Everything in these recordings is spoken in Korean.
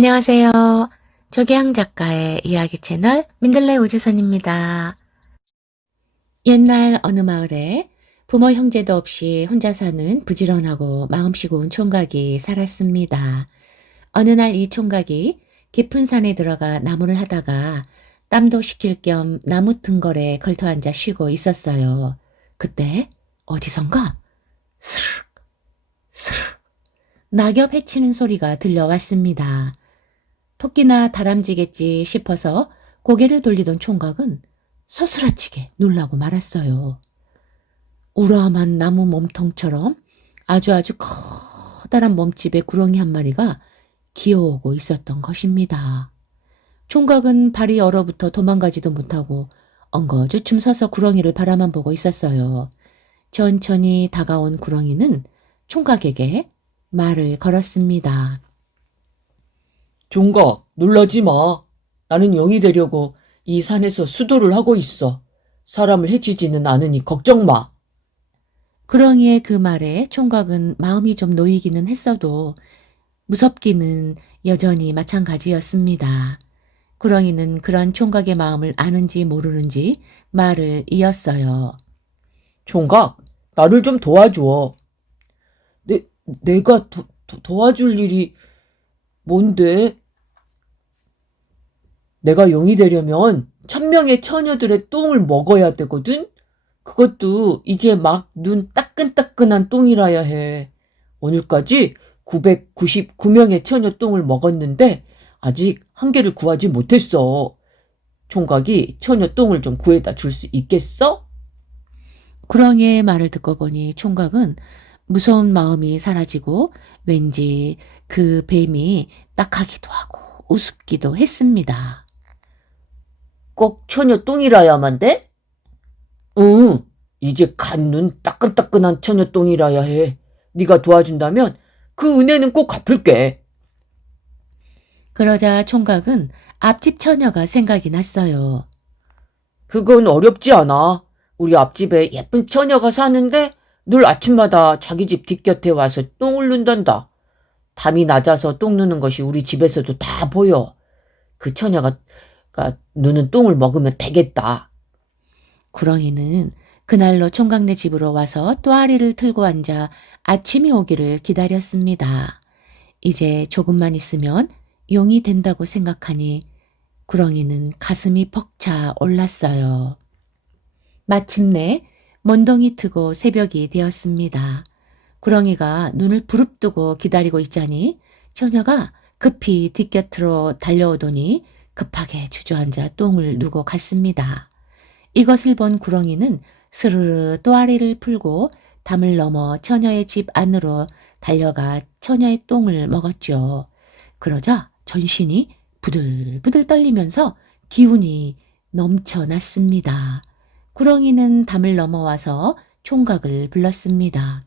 안녕하세요. 조계양 작가의 이야기 채널 민들레 우주선입니다. 옛날 어느 마을에 부모 형제도 없이 혼자 사는 부지런하고 마음씨 고운 총각이 살았습니다. 어느 날 이 총각이 깊은 산에 들어가 나무를 하다가 땀도 식힐 겸 나무 등걸에 걸터앉아 쉬고 있었어요. 그때 어디선가 스르륵 스르륵 낙엽 헤치는 소리가 들려왔습니다. 토끼나 다람쥐겠지 싶어서 고개를 돌리던 총각은 서스라치게 놀라고 말았어요. 우람한 나무 몸통처럼 아주 커다란 몸집의 구렁이 한 마리가 기어오고 있었던 것입니다. 총각은 발이 얼어붙어 도망가지도 못하고 엉거주춤 서서 구렁이를 바라만 보고 있었어요. 천천히 다가온 구렁이는 총각에게 말을 걸었습니다. 종각, 놀라지 마. 나는 영이 되려고 이 산에서 수도를 하고 있어. 사람을 해치지는 않으니 걱정 마. 구렁이의 그 말에 총각은 마음이 좀 놓이기는 했어도 무섭기는 여전히 마찬가지였습니다. 구렁이는 그런 총각의 마음을 아는지 모르는지 말을 이었어요. 종각, 나를 좀 도와줘. 내가 도와줄 일이 뭔데? 내가 영이 되려면 1000명의 처녀들의 똥을 먹어야 되거든? 그것도 이제 막 눈 따끈따끈한 똥이라야 해. 오늘까지 999명의 처녀 똥을 먹었는데 아직 한 개를 구하지 못했어. 총각이 처녀 똥을 좀 구해다 줄 수 있겠어? 구렁이의 말을 듣고 보니 총각은 무서운 마음이 사라지고 왠지 그 뱀이 딱하기도 하고 우습기도 했습니다. 꼭 처녀 똥이라야만 돼? 응, 이제 간눈 따끈따끈한 처녀 똥이라야 해. 네가 도와준다면 그 은혜는 꼭 갚을게. 그러자 총각은 앞집 처녀가 생각이 났어요. 그건 어렵지 않아. 우리 앞집에 예쁜 처녀가 사는데 늘 아침마다 자기 집 뒷곁에 와서 똥을 눈단다. 담이 낮아서 똥 누는 것이 우리 집에서도 다 보여. 그 처녀가 누는 똥을 먹으면 되겠다. 구렁이는 그날로 총각네 집으로 와서 또아리를 틀고 앉아 아침이 오기를 기다렸습니다. 이제 조금만 있으면 용이 된다고 생각하니 구렁이는 가슴이 벅차 올랐어요. 마침내 먼덩이 트고 새벽이 되었습니다. 구렁이가 눈을 부릅뜨고 기다리고 있자니 처녀가 급히 뒷곁으로 달려오더니 급하게 주저앉아 똥을 누고 갔습니다. 이것을 본 구렁이는 스르르 또아리를 풀고 담을 넘어 처녀의 집 안으로 달려가 처녀의 똥을 먹었죠. 그러자 전신이 부들부들 떨리면서 기운이 넘쳐났습니다. 구렁이는 담을 넘어와서 총각을 불렀습니다.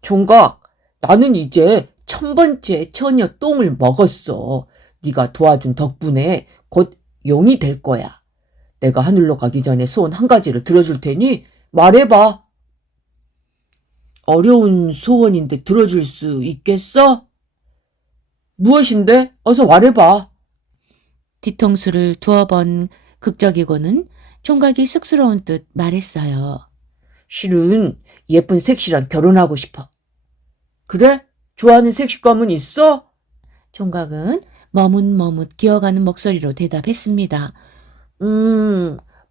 총각, 나는 이제 1000번째 처녀 똥을 먹었어. 네가 도와준 덕분에 곧 용이 될 거야. 내가 하늘로 가기 전에 소원 한 가지를 들어줄 테니 말해봐. 어려운 소원인데 들어줄 수 있겠어? 무엇인데? 어서 말해봐. 뒤통수를 두어 번 극적이고는 총각이 쑥스러운 듯 말했어요. 실은 예쁜 색시랑 결혼하고 싶어. 그래? 좋아하는 색식감은 있어? 총각은 머뭇머뭇 기어가는 목소리로 대답했습니다.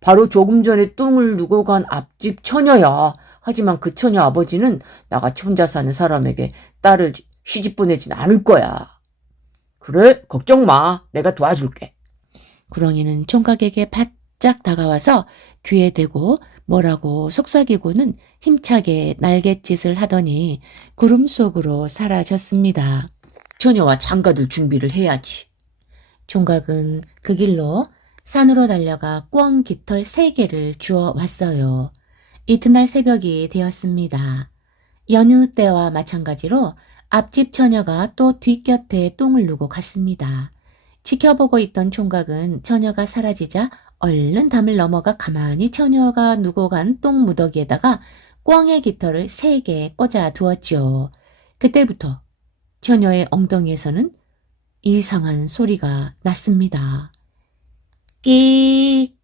바로 조금 전에 똥을 누고 간 앞집 처녀야. 하지만 그 처녀 아버지는 나같이 혼자 사는 사람에게 딸을 시집 보내진 않을 거야. 그래? 걱정 마. 내가 도와줄게. 구렁이는 총각에게 바짝 다가와서 귀에 대고 뭐라고 속삭이고는 힘차게 날갯짓을 하더니 구름 속으로 사라졌습니다. 처녀와 장가들 준비를 해야지. 총각은 그 길로 산으로 달려가 꿩 깃털 3개를 주워 왔어요. 이튿날 새벽이 되었습니다. 여느 때와 마찬가지로 앞집 처녀가 또 뒷곁에 똥을 누고 갔습니다. 지켜보고 있던 총각은 처녀가 사라지자 얼른 담을 넘어가 가만히 처녀가 누고 간 똥 무더기에다가 꿩의 깃털을 3개 꽂아 두었죠. 그때부터 처녀의 엉덩이에서는 이상한 소리가 났습니다. 끽,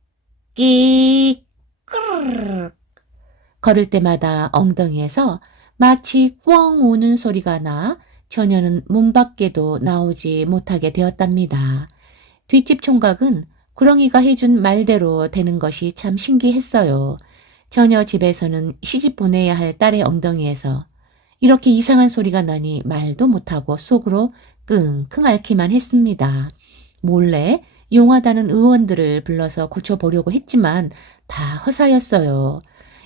끽, 크르르. 걸을 때마다 엉덩이에서 마치 꽝 우는 소리가 나 처녀는 문 밖에도 나오지 못하게 되었답니다. 뒷집 총각은 구렁이가 해준 말대로 되는 것이 참 신기했어요. 처녀 집에서는 시집 보내야 할 딸의 엉덩이에서 이렇게 이상한 소리가 나니 말도 못하고 속으로 끙끙 앓기만 했습니다. 몰래 용하다는 의원들을 불러서 고쳐보려고 했지만 다 허사였어요.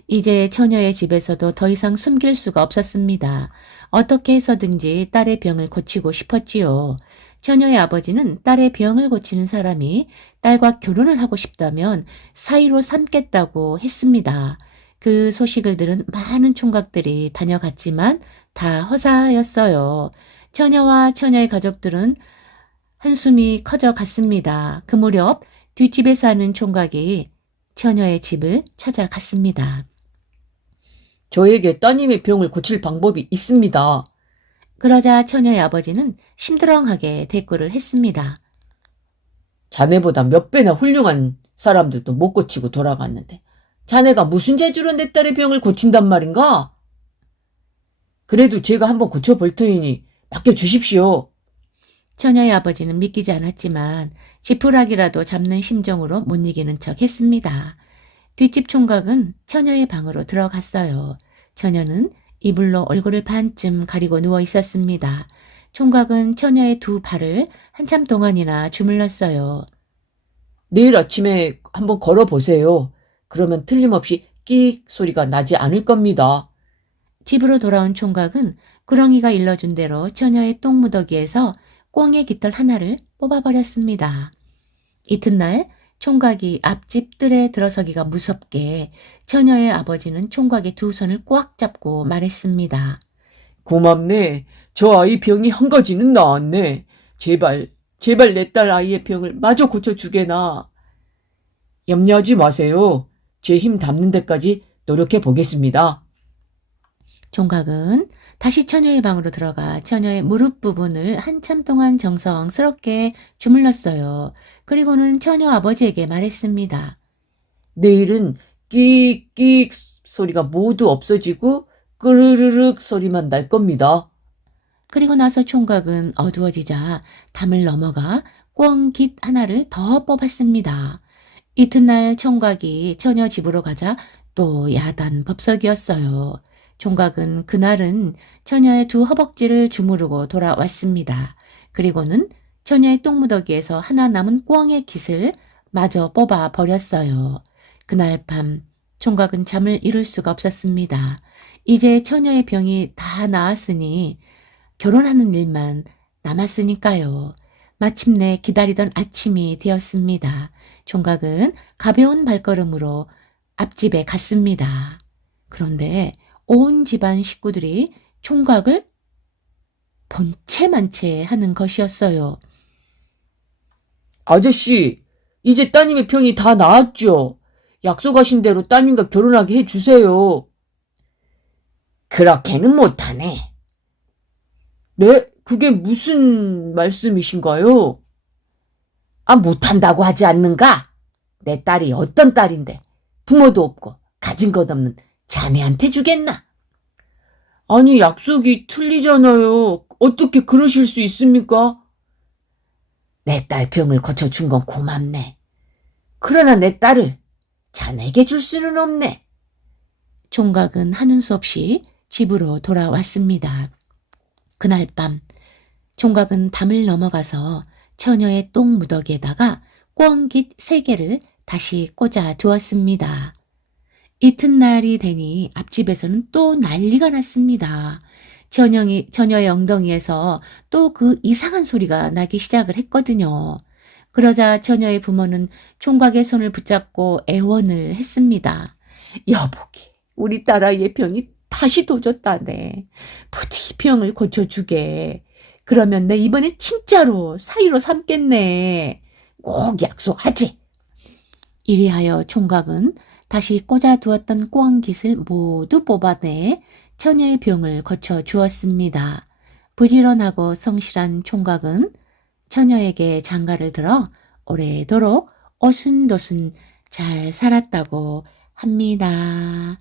이제 처녀의 집에서도 더 이상 숨길 수가 없었습니다. 어떻게 해서든지 딸의 병을 고치고 싶었지요. 처녀의 아버지는 딸의 병을 고치는 사람이 딸과 결혼을 하고 싶다면 사이로 삼겠다고 했습니다. 그 소식을 들은 많은 총각들이 다녀갔지만 다 허사였어요. 처녀와 처녀의 가족들은 한숨이 커져갔습니다. 그 무렵 뒷집에 사는 총각이 처녀의 집을 찾아갔습니다. 저에게 따님의 병을 고칠 방법이 있습니다. 그러자 처녀의 아버지는 심드렁하게 대꾸를 했습니다. 자네보다 몇 배나 훌륭한 사람들도 못 고치고 돌아갔는데 자네가 무슨 재주로 내 딸의 병을 고친단 말인가? 그래도 제가 한번 고쳐볼 터이니 맡겨주십시오. 처녀의 아버지는 믿기지 않았지만 지푸라기라도 잡는 심정으로 못 이기는 척 했습니다. 뒷집 총각은 처녀의 방으로 들어갔어요. 처녀는 이불로 얼굴을 반쯤 가리고 누워 있었습니다. 총각은 처녀의 두 발을 한참 동안이나 주물렀어요. 내일 아침에 한번 걸어보세요. 그러면 틀림없이 끽 소리가 나지 않을 겁니다. 집으로 돌아온 총각은 구렁이가 일러준 대로 처녀의 똥무더기에서 꿩의 깃털 하나를 뽑아버렸습니다. 이튿날 총각이 앞집 뜰에 들어서기가 무섭게 처녀의 아버지는 총각의 두 손을 꽉 잡고 말했습니다. 고맙네. 저 아이 병이 한 가지는 나았네. 제발 내 딸 아이의 병을 마저 고쳐주게나. 염려하지 마세요. 제 힘 닿는 데까지 노력해 보겠습니다. 총각은 다시 처녀의 방으로 들어가 처녀의 무릎 부분을 한참 동안 정성스럽게 주물렀어요. 그리고는 처녀 아버지에게 말했습니다. 내일은 끽끽 소리가 모두 없어지고 끄르르륵 소리만 날 겁니다. 그리고 나서 총각은 어두워지자 담을 넘어가 꿩깃 하나를 더 뽑았습니다. 이튿날 총각이 처녀 집으로 가자 또 야단 법석이었어요. 총각은 그날은 처녀의 두 허벅지를 주무르고 돌아왔습니다. 그리고는 처녀의 똥무더기에서 하나 남은 꿩의 깃을 마저 뽑아 버렸어요. 그날 밤 총각은 잠을 이룰 수가 없었습니다. 이제 처녀의 병이 다 나았으니 결혼하는 일만 남았으니까요. 마침내 기다리던 아침이 되었습니다. 총각은 가벼운 발걸음으로 앞집에 갔습니다. 그런데 온 집안 식구들이 총각을 본체만체 하는 것이었어요. 아저씨, 이제 따님의 병이 다 나았죠? 약속하신 대로 따님과 결혼하게 해주세요. 그렇게는 못하네. 네? 그게 무슨 말씀이신가요? 못한다고 하지 않는가? 내 딸이 어떤 딸인데 부모도 없고 가진 것 없는 자네한테 주겠나? 아니, 약속이 틀리잖아요. 어떻게 그러실 수 있습니까? 내 딸 병을 고쳐준 건 고맙네. 그러나 내 딸을 자네에게 줄 수는 없네. 총각은 하는 수 없이 집으로 돌아왔습니다. 그날 밤 총각은 담을 넘어가서 처녀의 똥 무더기에다가 꿩깃 3개를 다시 꽂아 두었습니다. 이튿날이 되니 앞집에서는 또 난리가 났습니다. 처녀의 엉덩이에서 또 그 이상한 소리가 나기 시작을 했거든요. 그러자 처녀의 부모는 총각의 손을 붙잡고 애원을 했습니다. 여보게, 우리 딸아이의 병이 다시 도졌다네. 부디 병을 고쳐주게. 그러면 내 이번엔 진짜로 사이로 삼겠네. 꼭 약속하지. 이리하여 총각은 다시 꽂아두었던 꿩깃을 모두 뽑아내 처녀의 병을 고쳐 주었습니다. 부지런하고 성실한 총각은 처녀에게 장가를 들어 오래도록 오순도순 잘 살았다고 합니다.